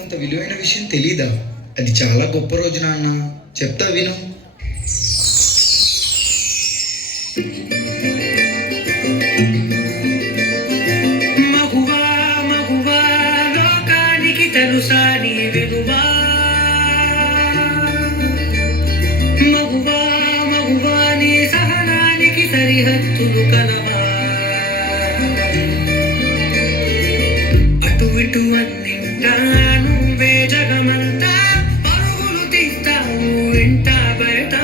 అంత విలువైన విషయం తెలీదా? అది చాలా గొప్ప రోజు నాన్న. చెప్తా విను. మగువా మగువా లోకానికి తెలుసా నీ విలువా? మగువా మగువా నీ సహనానికి సరిహద్దులు కలవా? అటు ఇటు అన్నింటా నువ్వే జగమంతా పరుగులు తీస్తావు ఇంట బయట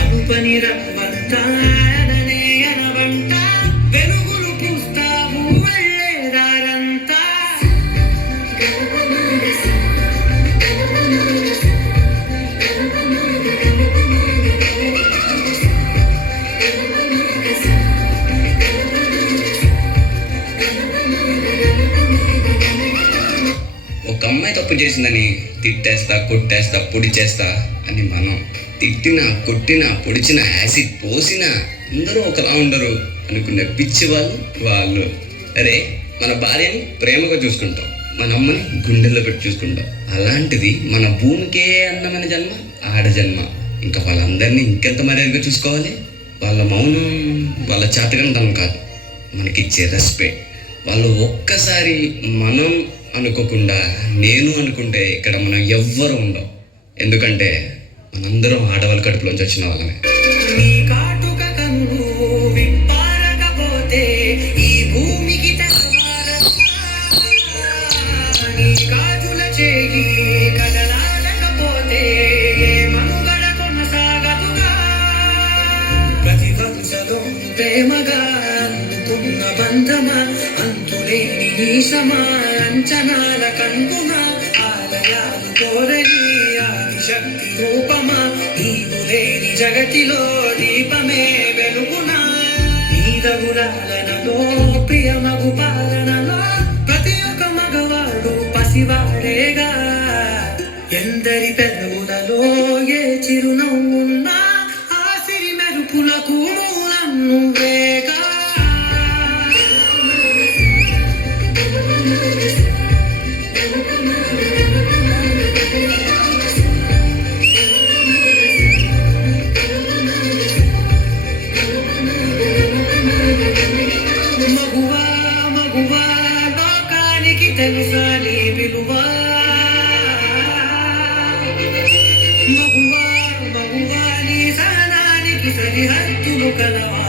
అనుపని రవ్వంతా ఎననే ఎనవంట వెలుగులు పూస్తావు వెళ్ళేదారంతా. ఒక అమ్మాయి తప్పు చేసిందని తిట్టేస్తా, కొట్టేస్తా, పొడి చేస్తా అని మనం తిట్టినా, కొట్టినా, పొడిచినా, యాసిడ్ పోసినా అందరూ ఒకలా ఉండరు అనుకునే పిచ్చి వాళ్ళు. అరే, మన భార్యని ప్రేమగా చూసుకుంటాం, మన అమ్మని గుండెల్లో పెట్టి చూసుకుంటాం. అలాంటిది మన భూమికే అందమైన జన్మ ఆడ జన్మ. ఇంకా వాళ్ళందరినీ ఇంకెంత మర్యాదగా చూసుకోవాలి. వాళ్ళ మౌనం వాళ్ళ చేతకంతనం కాదు, మనకిచ్చే రెస్పెక్ట్. వాళ్ళు ఒక్కసారి మనం అనుకోకుండా నేను అనుకుంటే ఇక్కడ మనం ఎవ్వరు ఉండం. ఎందుకంటే మనందరం ఆడవాళ్ళ కడుపులోంచి వచ్చిన వాళ్ళమే. నీ కాటుక కన్ను విప్పారకపోతే ఈ భూమికి నీ గాజుల చేయి కదలాడకపోతే ఏ మనుగడ కొనసాగదుగా. ప్రతి వరుసలో ప్రేమగా అందుకున్న బంధమా అంతులేని నీసమా అంచనాల కన్నుమా ఆలయాలు కోరని ఆదిశక్తి రూపమా నీవు లేని జగతిలో దీపమే వెలుగునా. నీదగులాలనలో ప్రియమగు పాలనలో ప్రతి ఒక్క మగవాడు పసివాడేగా. ఎందరి పెదవులలో ఏ చిరునవ్వున్నా ఆ సిరి మెరుపులకు మూలం నువ్వేగా. మగువా మగువా లోకానికి తెలుసా నీ విలువా? మగువా మగువా నీ సహనానికి సరిహద్దులు కలవా?